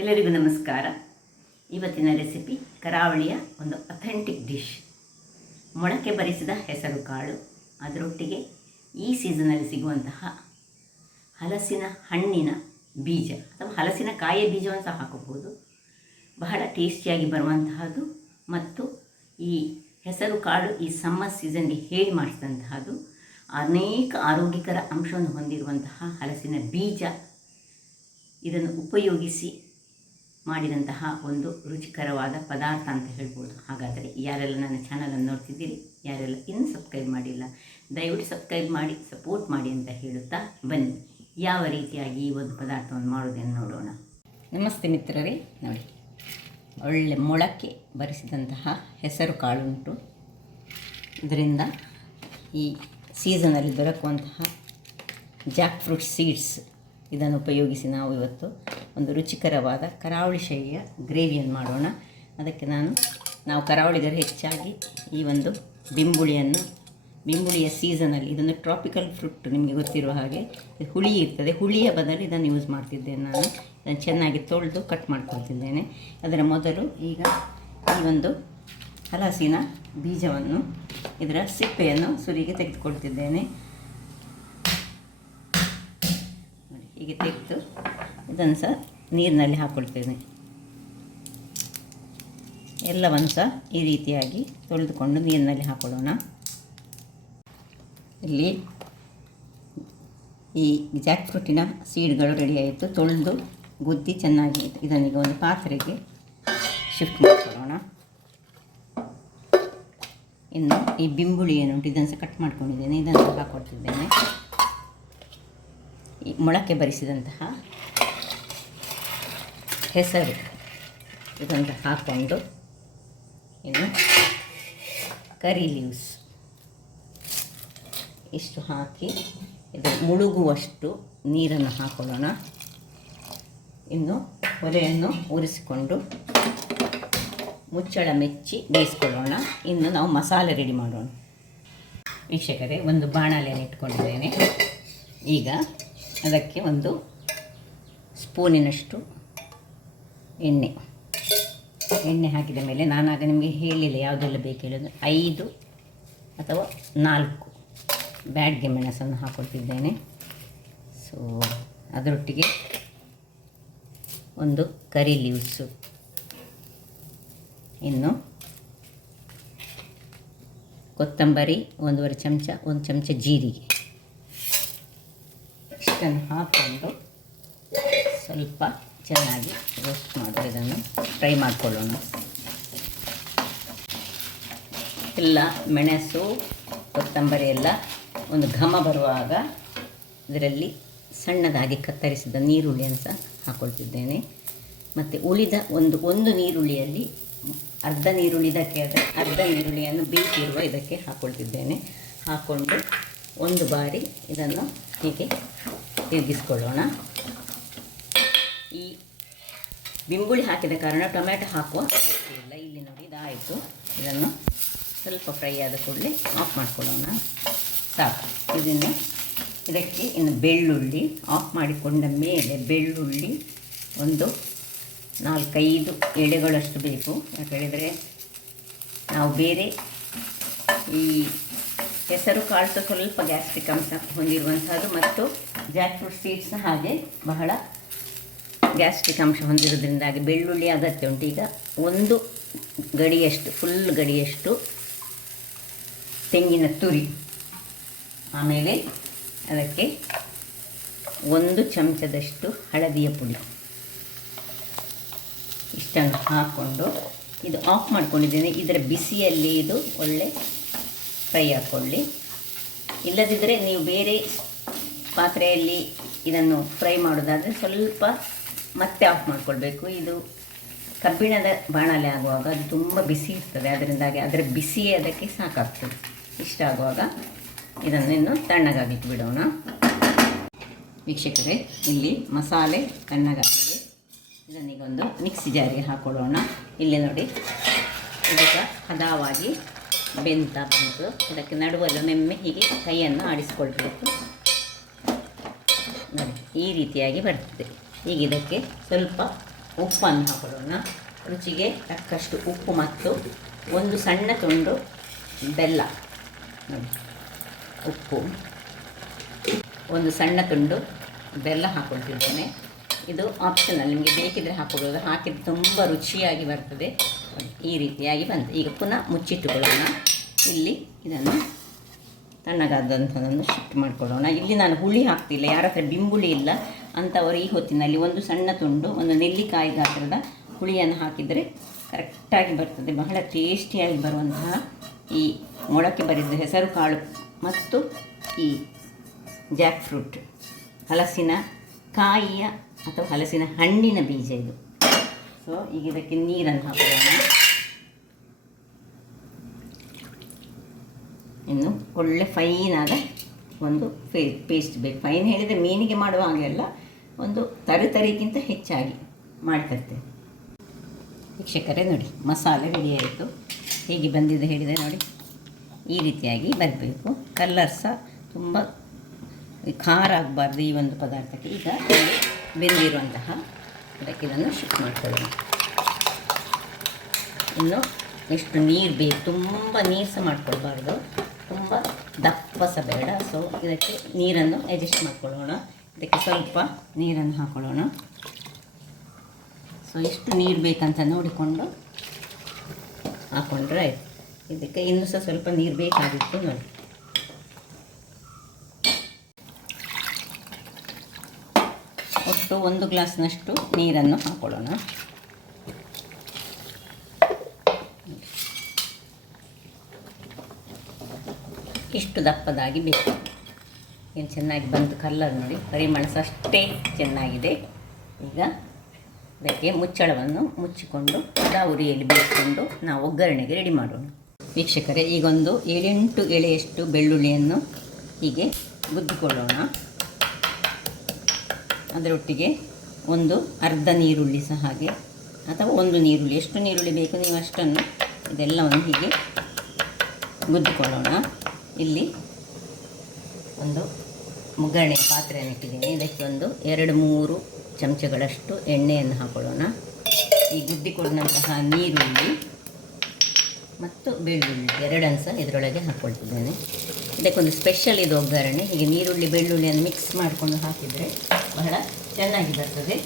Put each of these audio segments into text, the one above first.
ಎಲ್ಲರಿಗೂ ನಮಸ್ಕಾರ. ಇವತ್ತಿನ ರೆಸಿಪಿ ಕರಾವಳಿಯ ಒಂದು ಅಥೆಂಟಿಕ್ ಡಿಶ್, ಮೊಳಕೆ ಬರಿಸಿದ ಹೆಸರು ಕಾಳು. ಅದರೊಟ್ಟಿಗೆ ಈ ಸೀಸನಲ್ಲಿ ಸಿಗುವಂತಹ ಹಲಸಿನ ಹಣ್ಣಿನ ಬೀಜ ಅಥವಾ ಹಲಸಿನ ಕಾಯಿಯ ಬೀಜವನ್ನು ಸಹ ಹಾಕಬಹುದು. ಬಹಳ ಟೇಸ್ಟಿಯಾಗಿ ಬರುವಂತಹದ್ದು ಮತ್ತು ಈ ಹೆಸರು ಕಾಳು ಈ ಸಮ್ಮರ್ ಸೀಸನ್ಗೆ ಹೇಳಿ ಮಾಡಿಸಿದಂತಹದ್ದು. ಅನೇಕ ಆರೋಗ್ಯಕರ ಅಂಶವನ್ನು ಹೊಂದಿರುವಂತಹ ಹಲಸಿನ ಬೀಜ, ಇದನ್ನು ಉಪಯೋಗಿಸಿ ಮಾಡಿದಂತಹ ಒಂದು ರುಚಿಕರವಾದ ಪದಾರ್ಥ ಅಂತ ಹೇಳ್ಬೋದು. ಹಾಗಾದರೆ ಯಾರೆಲ್ಲ ನನ್ನ ಚಾನಲನ್ನು ನೋಡ್ತಿದ್ದೀರಿ, ಯಾರೆಲ್ಲ ಇನ್ನೂ ಸಬ್ಸ್ಕ್ರೈಬ್ ಮಾಡಿಲ್ಲ, ದಯವಿಟ್ಟು ಸಬ್ಸ್ಕ್ರೈಬ್ ಮಾಡಿ ಸಪೋರ್ಟ್ ಮಾಡಿ ಅಂತ ಹೇಳುತ್ತಾ ಬನ್ನಿ ಯಾವ ರೀತಿಯಾಗಿ ಈ ಒಂದು ಪದಾರ್ಥವನ್ನು ಮಾಡೋದನ್ನು ನೋಡೋಣ. ನಮಸ್ತೆ ಮಿತ್ರರೇ, ನೋಡಿ ಒಳ್ಳೆ ಮೊಳಕೆ ಬರಿಸಿದಂತಹ ಹೆಸರು ಕಾಳು ಉಂಟು. ಇದರಿಂದ ಈ ಸೀಸನಲ್ಲಿ ದೊರಕುವಂತಹ ಜಾಕ್ ಫ್ರೂಟ್ ಸೀಡ್ಸ್, ಇದನ್ನು ಉಪಯೋಗಿಸಿ ನಾವು ಇವತ್ತು ಒಂದು ರುಚಿಕರವಾದ ಕರಾವಳಿ ಶೈಲಿಯ ಗ್ರೇವಿಯನ್ನು ಮಾಡೋಣ. ಅದಕ್ಕೆ ನಾವು ಕರಾವಳಿಗರು ಹೆಚ್ಚಾಗಿ ಈ ಒಂದು ಬಿಂಬುಳಿಯ ಸೀಸನಲ್ಲಿ, ಇದೊಂದು ಟ್ರಾಪಿಕಲ್ ಫ್ರೂಟ್, ನಿಮಗೆ ಗೊತ್ತಿರುವ ಹಾಗೆ ಹುಳಿ ಇರ್ತದೆ. ಹುಳಿಯ ಬದಲು ಇದನ್ನು ಯೂಸ್ ಮಾಡ್ತಿದ್ದೇನೆ ನಾನು. ಇದನ್ನು ಚೆನ್ನಾಗಿ ತೊಳೆದು ಕಟ್ ಮಾಡ್ಕೊಳ್ತಿದ್ದೇನೆ. ಅದರ ಮೊದಲು ಈಗ ಈ ಒಂದು ಹಲಸಿನ ಬೀಜವನ್ನು, ಇದರ ಸಿಪ್ಪೆಯನ್ನು ಸುರಿಗೆ ತೆಗೆದುಕೊಳ್ತಿದ್ದೇನೆ. ಹೀಗೆ ತೆಗೆದು ಇದನ್ನು ಸಹ ನೀರಿನಲ್ಲಿ ಹಾಕ್ಕೊಳ್ತೇನೆ. ಎಲ್ಲವನ್ನು ಸಹ ಈ ರೀತಿಯಾಗಿ ತೊಳೆದುಕೊಂಡು ನೀರಿನಲ್ಲಿ ಹಾಕೊಳ್ಳೋಣ. ಇಲ್ಲಿ ಈ ಜಾಕ್ ಫ್ರೂಟಿನ ಸೀಡ್ಗಳು ರೆಡಿ ಆಯಿತು. ತೊಳೆದು ಗುದ್ದಿ ಚೆನ್ನಾಗಿ ಇದನ್ನೀಗ ಒಂದು ಪಾತ್ರೆಗೆ ಶಿಫ್ಟ್ ಮಾಡ್ಕೊಳ್ಳೋಣ. ಇನ್ನು ಈ ಬಿಂಬುಳಿ ಏನುಂಟು ಇದನ್ನು ಸಹ ಕಟ್ ಮಾಡ್ಕೊಂಡಿದ್ದೇನೆ, ಇದನ್ನು ಸಹ ಹಾಕ್ಕೊಳ್ತಿದ್ದೇನೆ. ಈ ಮೊಳಕೆ ಬರಿಸಿದಂತಹ ಹೆಸರು ಇದನ್ನು ಹಾಕ್ಕೊಂಡು, ಇನ್ನು ಕರಿ ಲೀವ್ಸ್ ಇಷ್ಟು ಹಾಕಿ ಇದು ಮುಳುಗುವಷ್ಟು ನೀರನ್ನು ಹಾಕೊಳ್ಳೋಣ. ಇನ್ನು ಒಲೆಯನ್ನು ಉರಿಸಿಕೊಂಡು ಮುಚ್ಚಳ ಮೆಚ್ಚಿ ಬೇಯಿಸ್ಕೊಳ್ಳೋಣ. ಇನ್ನು ನಾವು ಮಸಾಲೆ ರೆಡಿ ಮಾಡೋಣ. ವೀಕ್ಷಕರೇ, ಒಂದು ಬಾಣಲೆಯನ್ನು ಇಟ್ಕೊಂಡಿದ್ದೇನೆ. ಈಗ ಅದಕ್ಕೆ ಒಂದು ಸ್ಪೂನಿನಷ್ಟು ಎಣ್ಣೆ ಹಾಕಿದ ಮೇಲೆ, ನಾನಾಗ ನಿಮಗೆ ಹೇಳಿಲ್ಲ ಯಾವುದೆಲ್ಲ ಬೇಕು ಹೇಳೋದು, 5 ಅಥವಾ 4 ಬ್ಯಾಡ್ಗೆ ಮೆಣಸನ್ನು ಹಾಕ್ಕೊಳ್ತಿದ್ದೇನೆ. ಸೊ ಅದರೊಟ್ಟಿಗೆ ಒಂದು ಕರಿ ಲೀವ್ಸು, ಇನ್ನು ಕೊತ್ತಂಬರಿ 1 ಚಮಚ, 1 ಚಮಚ ಜೀರಿಗೆ, ಇಷ್ಟನ್ನು ಹಾಕ್ಕೊಂಡು ಸ್ವಲ್ಪ ಚೆನ್ನಾಗಿ ರೋಸ್ಟ್ ಮಾಡಿ ಇದನ್ನು ಫ್ರೈ ಮಾಡಿಕೊಳ್ಳೋಣ. ಎಲ್ಲ ಮೆಣಸು ಕೊತ್ತಂಬರಿ ಎಲ್ಲ ಒಂದು ಘಮ ಬರುವಾಗ ಇದರಲ್ಲಿ ಸಣ್ಣದಾಗಿ ಕತ್ತರಿಸಿದ ನೀರುಳ್ಳಿಯನ್ನು ಸಹ ಹಾಕ್ಕೊಳ್ತಿದ್ದೇನೆ. ಮತ್ತು ಉಳಿದ ಒಂದು ನೀರುಳ್ಳಿಯಲ್ಲಿ ಅರ್ಧ ನೀರುಳ್ಳಿ ಇದಕ್ಕೆ, ಅರ್ಧ ನೀರುಳ್ಳಿಯನ್ನು ಬೇಯಿಸಿರುವ ಇದಕ್ಕೆ ಹಾಕ್ಕೊಳ್ತಿದ್ದೇನೆ. ಹಾಕ್ಕೊಂಡು ಒಂದು ಬಾರಿ ಇದನ್ನು ಹೀಗೆ ತಿರುಗಿಸ್ಕೊಳ್ಳೋಣ. ಈ ಬಿಂಬುಳಿ ಹಾಕಿದ ಕಾರಣ ಟೊಮ್ಯಾಟೊ ಹಾಕುವ ಅಗತ್ಯ ಇಲ್ಲ. ಇಲ್ಲಿ ನೋಡಿ ಇದಾಯಿತು. ಇದನ್ನು ಸ್ವಲ್ಪ ಫ್ರೈ ಆದ ಕೂಡಲೇ ಆಫ್ ಮಾಡ್ಕೊಳ್ಳೋಣ. ಸಾಕು. ಇದಕ್ಕೆ ಇನ್ನು ಬೆಳ್ಳುಳ್ಳಿ ಆಫ್ ಮಾಡಿಕೊಂಡ ಮೇಲೆ ಬೆಳ್ಳುಳ್ಳಿ ಒಂದು 4-5 ಎಳೆಗಳಷ್ಟು ಬೇಕು. ಯಾಕೆ ಹೇಳಿದರೆ ನಾವು ಬೇರೆ ಈ ಹೆಸರು ಕಾಳು ಸ್ವಲ್ಪ ಗ್ಯಾಸ್ಟ್ರಿಕ್ ಅಂಶ ಹೊಂದಿರುವಂಥದ್ದು ಮತ್ತು ಜಾಕ್ ಫ್ರೂಟ್ ಸೀಡ್ಸ್ ಹಾಗೆ ಬಹಳ ಗ್ಯಾಸ್ಟ್ರಿಕ್ ಅಂಶ ಹೊಂದಿರೋದ್ರಿಂದಾಗಿ ಬೆಳ್ಳುಳ್ಳಿ ಅಗತ್ಯ ಉಂಟು. ಈಗ ಒಂದು ಗಡಿಯಷ್ಟು, ಫುಲ್ ಗಡಿಯಷ್ಟು ತೆಂಗಿನ ತುರಿ, ಆಮೇಲೆ ಅದಕ್ಕೆ 1 ಚಮಚದಷ್ಟು ಹಳದಿಯ ಪುಡಿ, ಇಷ್ಟನ್ನು ಹಾಕ್ಕೊಂಡು ಇದು ಆಫ್ ಮಾಡ್ಕೊಂಡಿದ್ದೇನೆ. ಇದರ ಬಿಸಿಯಲ್ಲಿ ಇದು ಒಳ್ಳೆ ಫ್ರೈ ಹಾಕ್ಕೊಳ್ಳಿ. ಇಲ್ಲದಿದ್ದರೆ ನೀವು ಬೇರೆ ಪಾತ್ರೆಯಲ್ಲಿ ಇದನ್ನು ಫ್ರೈ ಮಾಡೋದಾದರೆ ಸ್ವಲ್ಪ ಮತ್ತೆ ಆಫ್ ಮಾಡಿಕೊಳ್ಬೇಕು. ಇದು ಕಬ್ಬಿಣದ ಬಾಣಲೆ ಆಗುವಾಗ ಅದು ತುಂಬ ಬಿಸಿ ಇರ್ತದೆ, ಅದರಿಂದಾಗಿ ಅದರ ಬಿಸಿಯೇ ಅದಕ್ಕೆ ಸಾಕಾಗ್ತದೆ. ಇಷ್ಟ ಆಗುವಾಗ ಇದನ್ನು ಇನ್ನು ತಣ್ಣಗಾಗಲಿಕ್ಕೆ ಬಿಡೋಣ. ವೀಕ್ಷಕರೇ, ಇಲ್ಲಿ ಮಸಾಲೆ ತಣ್ಣಗಾಗಿದೆ. ಇದನ್ನೀಗೊಂದು ಮಿಕ್ಸಿ ಜಾರಿಗೆ ಹಾಕೊಳ್ಳೋಣ. ಇಲ್ಲಿ ನೋಡಿ, ಇದಕ್ಕೆ ಹದವಾಗಿ ಬೆಂತ ಬಂತು. ಇದಕ್ಕೆ ನಡುವಲ್ಲಿ ಒಮ್ಮೆ ಹೀಗೆ ಕೈಯನ್ನು ಆಡಿಸ್ಕೊಳ್ಬೇಕು. ನೋಡಿ, ಈ ರೀತಿಯಾಗಿ ಬರ್ತದೆ. ಈಗ ಇದಕ್ಕೆ ಸ್ವಲ್ಪ ಉಪ್ಪನ್ನು ಹಾಕೊಳ್ಳೋಣ. ರುಚಿಗೆ ತಕ್ಕಷ್ಟು ಉಪ್ಪು ಮತ್ತು ಒಂದು ಸಣ್ಣ ತುಂಡು ಬೆಲ್ಲ. ನೋಡಿ, ಉಪ್ಪು, ಒಂದು ಸಣ್ಣ ತುಂಡು ಬೆಲ್ಲ ಹಾಕ್ಕೊಳ್ತಿದ್ದೇನೆ. ಇದು ಆಪ್ಷನಲ್, ನಿಮಗೆ ಬೇಕಿದ್ರೆ ಹಾಕ್ಕೊಳ್ಬೋದು. ಹಾಕಿದ್ರೆ ತುಂಬ ರುಚಿಯಾಗಿ ಬರ್ತದೆ. ಈ ರೀತಿಯಾಗಿ ಬಂತು. ಈಗ ಪುನಃ ಮುಚ್ಚಿಟ್ಟುಕೊಳ್ಳೋಣ. ಇಲ್ಲಿ ಇದನ್ನು ತಣ್ಣಗಾದಂಥದ್ದನ್ನು ಶಿಫ್ಟ್ ಮಾಡಿಕೊಳ್ಳೋಣ. ಇಲ್ಲಿ ನಾನು ಹುಳಿ ಹಾಕ್ತಿಲ್ಲ, ಯಾರ ಹತ್ರ ಬಿಂಬುಳಿ ಇಲ್ಲ ಅಂಥವರು ಈ ಹೊತ್ತಿನಲ್ಲಿ ಒಂದು ಸಣ್ಣ ತುಂಡು, ಒಂದು ನೆಲ್ಲಿಕಾಯಿ ಗಾತ್ರದ ಹುಳಿಯನ್ನು ಹಾಕಿದರೆ ಕರೆಕ್ಟಾಗಿ ಬರ್ತದೆ. ಬಹಳ ಟೇಸ್ಟಿಯಾಗಿ ಬರುವಂತಹ ಈ ಮೊಳಕೆ ಬರಿದ ಹೆಸರು ಕಾಳು ಮತ್ತು ಈ ಜಾಕ್ ಫ್ರೂಟ್, ಹಲಸಿನ ಕಾಯಿಯ ಅಥವಾ ಹಲಸಿನ ಹಣ್ಣಿನ ಬೀಜ ಇದು. ಸೊ ಈಗ ಇದಕ್ಕೆ ನೀರನ್ನು ಹಾಕೋಣ. ಇನ್ನು ಒಳ್ಳೆ ಫೈನಾದ ಒಂದು ಪೇಸ್ಟ್ ಬೇಕು. ಫೈನ್ ಹೇಳಿದರೆ ಮೀನಿಗೆ ಮಾಡುವ ಹಾಗೆಲ್ಲ, ಒಂದು ತರಿಗಿಂತ ಹೆಚ್ಚಾಗಿ ಮಾಡ್ತಿರ್ತೇವೆ. ವೀಕ್ಷಕರೇ ನೋಡಿ, ಮಸಾಲೆ ರೆಡಿ ಆಯಿತು. ಹೇಗೆ ಬಂದಿದೆ ಹೇಳಿದೆ ನೋಡಿ, ಈ ರೀತಿಯಾಗಿ ಬರಬೇಕು. ಕಲರ್ ಸಹ ತುಂಬ ಖಾರ ಆಗಬಾರ್ದು ಈ ಒಂದು ಪದಾರ್ಥಕ್ಕೆ. ಈಗ ಬೆಂದಿರುವಂತಹ ಇದಕ್ಕೆ ಇದನ್ನು ಶಿಫ್ಟ್ ಮಾಡ್ಕೊಳ್ಳೋಣ. ಇನ್ನು ಎಷ್ಟು ನೀರು ಬೇಕು, ತುಂಬ ನೀರು ಸಹ ಮಾಡ್ಕೊಳ್ಬಾರ್ದು, ತುಂಬ ದಪ್ಪ ಸಹ ಬೇಡ. ಸೊ ಇದಕ್ಕೆ ನೀರನ್ನು ಅಡ್ಜಸ್ಟ್ ಮಾಡ್ಕೊಳ್ಳೋಣ. ಇದಕ್ಕೆ ಸ್ವಲ್ಪ ನೀರನ್ನು ಹಾಕೊಳ್ಳೋಣ. ಸೊ ಎಷ್ಟು ನೀರು ಬೇಕಂತ ನೋಡಿಕೊಂಡು ಹಾಕ್ಕೊಂಡ್ರೆ ಆಯಿತು. ಇದಕ್ಕೆ ಇನ್ನೂ ಸಹ ಸ್ವಲ್ಪ ನೀರು ಬೇಕಾಗಿತ್ತು ನೋಡಿ. ಒಟ್ಟು 1 ಗ್ಲಾಸ್ನಷ್ಟು ನೀರನ್ನು ಹಾಕೊಳ್ಳೋಣ. ಇಷ್ಟು ದಪ್ಪದಾಗಿ ಬೇಕು. ಏನು ಚೆನ್ನಾಗಿ ಬಂತು ಕಲರ್ ನೋಡಿ, ಪರಿಮಳ ಸಹ ಅಷ್ಟೇ ಚೆನ್ನಾಗಿದೆ. ಈಗ ಇದಕ್ಕೆ ಮುಚ್ಚಳವನ್ನು ಮುಚ್ಚಿಕೊಂಡು ಅದ ಉರಿಯಲ್ಲಿ ಬೇಯಿಸಿಕೊಂಡು ನಾವು ಒಗ್ಗರಣೆಗೆ ರೆಡಿ ಮಾಡೋಣ. ವೀಕ್ಷಕರೇ, ಈಗೊಂದು 7-8 ಎಳೆಯಷ್ಟು ಬೆಳ್ಳುಳ್ಳಿಯನ್ನು ಹೀಗೆ ಗುದ್ದಿಕೊಳ್ಳೋಣ. ಅದರೊಟ್ಟಿಗೆ ಒಂದು ಅರ್ಧ ನೀರುಳ್ಳಿ ಸಹ ಹಾಗೆ, ಅಥವಾ ಒಂದು ನೀರುಳ್ಳಿ, ಎಷ್ಟು ನೀರುಳ್ಳಿ ಬೇಕು ನೀವು ಅಷ್ಟನ್ನು ಇದೆಲ್ಲವನ್ನು ಹೀಗೆ ಗುದ್ದಿಕೊಳ್ಳೋಣ. ಇಲ್ಲಿ ಒಂದು ಮುಗ್ಗರಣೆಯ ಪಾತ್ರೆಯನ್ನು ಇಟ್ಟಿದ್ದೀನಿ. ಇದಕ್ಕೆ ಒಂದು 2-3 ಚಮಚಗಳಷ್ಟು ಎಣ್ಣೆಯನ್ನು ಹಾಕೊಳ್ಳೋಣ. ಈ ಗುದ್ದಿಕೊಂಡಂತಹ ನೀರುಳ್ಳಿ ಮತ್ತು ಬೆಳ್ಳುಳ್ಳಿ ಎರಡನ್ನು ಸಹ ಇದರೊಳಗೆ ಹಾಕ್ಕೊಳ್ತಿದ್ದೇನೆ. ಇದಕ್ಕೊಂದು ಸ್ಪೆಷಲ್ ಇದು ಒಗ್ಗರಣೆ. ಹೀಗೆ ನೀರುಳ್ಳಿ ಬೆಳ್ಳುಳ್ಳಿಯನ್ನು ಮಿಕ್ಸ್ ಮಾಡಿಕೊಂಡು ಹಾಕಿದರೆ ಬಹಳ ಚೆನ್ನಾಗಿ ಬರ್ತದೆ.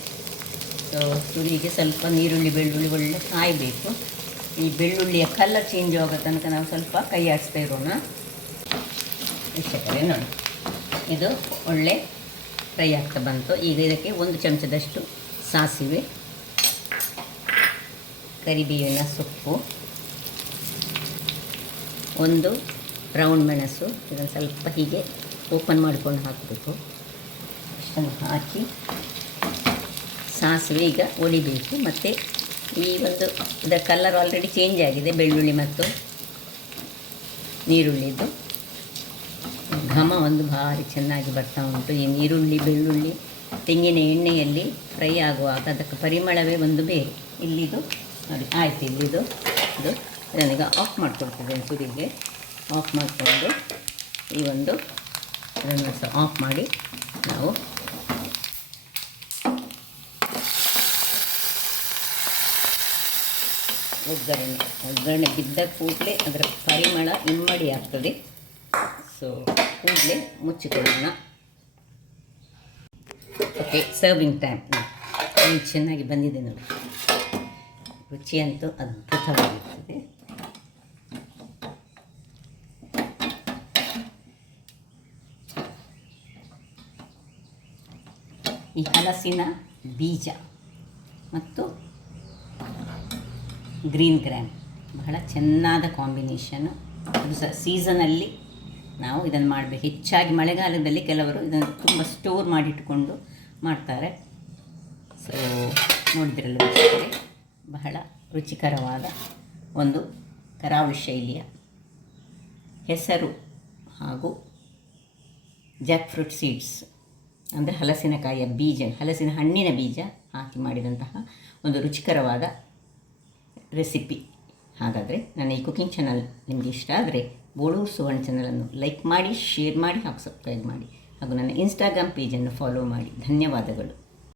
ಸೊ ತುರಿರಿಗೆ ಸ್ವಲ್ಪ ನೀರುಳ್ಳಿ ಬೆಳ್ಳುಳ್ಳಿ ಒಳ್ಳೆ ಕಾಯಬೇಕು. ಈ ಬೆಳ್ಳುಳ್ಳಿಯ ಕಲರ್ ಚೇಂಜ್ ಆಗೋ ತನಕ ನಾವು ಸ್ವಲ್ಪ ಕೈ ಆಡಿಸ್ತಾ ಇರೋಣ. ವೀಕ್ಷಕರೇ ನೋಡಿ, ಇದು ಒಳ್ಳೆ ಫ್ರೈ ಆಗ್ತಾ ಬಂತು. ಈಗ ಇದಕ್ಕೆ 1 ಚಮಚದಷ್ಟು ಸಾಸಿವೆ, ಕರಿಬೇವಿನ ಸೊಪ್ಪು, 1 ಬ್ರೌನ್ ಮೆಣಸು, ಇದನ್ನು ಸ್ವಲ್ಪ ಹೀಗೆ ಓಪನ್ ಮಾಡಿಕೊಂಡು ಹಾಕಬೇಕು. ಇಷ್ಟನ್ನು ಹಾಕಿ ಸಾಸಿವೆ ಈಗ ಒಡಿಬೇಕು. ಮತ್ತು ಈ ಒಂದು ಇದರ ಕಲರ್ ಆಲ್ರೆಡಿ ಚೇಂಜ್ ಆಗಿದೆ, ಬೆಳ್ಳುಳ್ಳಿ ಮತ್ತು ನೀರುಳ್ಳಿದು ಘಮ ಒಂದು ಭಾರಿ ಚೆನ್ನಾಗಿ ಬರ್ತಾ ಉಂಟು. ಈ ನೀರುಳ್ಳಿ ಬೆಳ್ಳುಳ್ಳಿ ತೆಂಗಿನ ಎಣ್ಣೆಯಲ್ಲಿ ಫ್ರೈ ಆಗುವಾಗ ಅದಕ್ಕೆ ಪರಿಮಳವೇ ಒಂದು ಬೇರೆ. ಇಲ್ಲಿದು ನೋಡಿ ಆಯಿತು. ಇಲ್ಲಿದು ಇದು ನನಗೆ ಆಫ್ ಮಾಡಿಕೊಡ್ತಿದ್ದೇನೆ. ತುರಿಗೆ ಆಫ್ ಮಾಡಿಕೊಂಡು ಈ ಒಂದು ಇದನ್ನು ಸಹ ಆಫ್ ಮಾಡಿ ನಾವು ಒಗ್ಗರಣೆ ಬಿದ್ದ ಕೂಡಲೇ ಅದರ ಪರಿಮಳ ಇಮ್ಮಡಿ ಆಗ್ತದೆ. ಸೊ ಕೂಡಲೇ ಮುಚ್ಚಿಕೊಳ್ಳೋಣ. Okay, serving time. ಚೆನ್ನಾಗಿ ಬಂದಿದೆ ನೋಡಿ, ರುಚಿಯಂತೂ ಅದ್ಭುತವಾಗಿರ್ತದೆ. ಈ ಹಲಸಿನ ಬೀಜ ಮತ್ತು ಗ್ರೀನ್ ಗ್ರ್ಯಾಮ್ ಬಹಳ ಚೆನ್ನಾದ ಕಾಂಬಿನೇಷನ್ನು. ಇದು ಸಹ ಸೀಸನಲ್ಲಿ ನಾವು ಇದನ್ನು ಮಾಡಬೇಕು. ಹೆಚ್ಚಾಗಿ ಮಳೆಗಾಲದಲ್ಲಿ ಕೆಲವರು ಇದನ್ನು ತುಂಬ ಸ್ಟೋರ್ ಮಾಡಿಟ್ಟುಕೊಂಡು ಮಾಡ್ತಾರೆ. ಸೊ ನೋಡಿದ್ರಲ್ಲ ವೀಕ್ಷಕರೇ, ಬಹಳ ರುಚಿಕರವಾದ ಒಂದು ಕರಾವಳಿ ಶೈಲಿಯ ಹೆಸರು ಹಾಗೂ ಜಾಕ್ ಫ್ರೂಟ್ ಸೀಡ್ಸ್ ಅಂದರೆ ಹಲಸಿನಕಾಯಿಯ ಬೀಜ, ಹಲಸಿನ ಹಣ್ಣಿನ ಬೀಜ ಹಾಕಿ ಮಾಡಿದಂತಹ ಒಂದು ರುಚಿಕರವಾದ ರೆಸಿಪಿ. ಹಾಗಾದರೆ ನನ್ನ ಈ ಕುಕಿಂಗ್ ಚಾನಲ್ ನಿಮಗೆ ಇಷ್ಟ ಆದರೆ ಬೋಳೂರು ಸುವರ್ಣ ಚಾನಲನ್ನು ಲೈಕ್ ಮಾಡಿ, ಶೇರ್ ಮಾಡಿ ಹಾಗೂ ಸಬ್ಸ್ಕ್ರೈಬ್ ಮಾಡಿ ಹಾಗೂ ನನ್ನ ಇನ್ಸ್ಟಾಗ್ರಾಮ್ ಪೇಜನ್ನು ಫಾಲೋ ಮಾಡಿ. ಧನ್ಯವಾದಗಳು.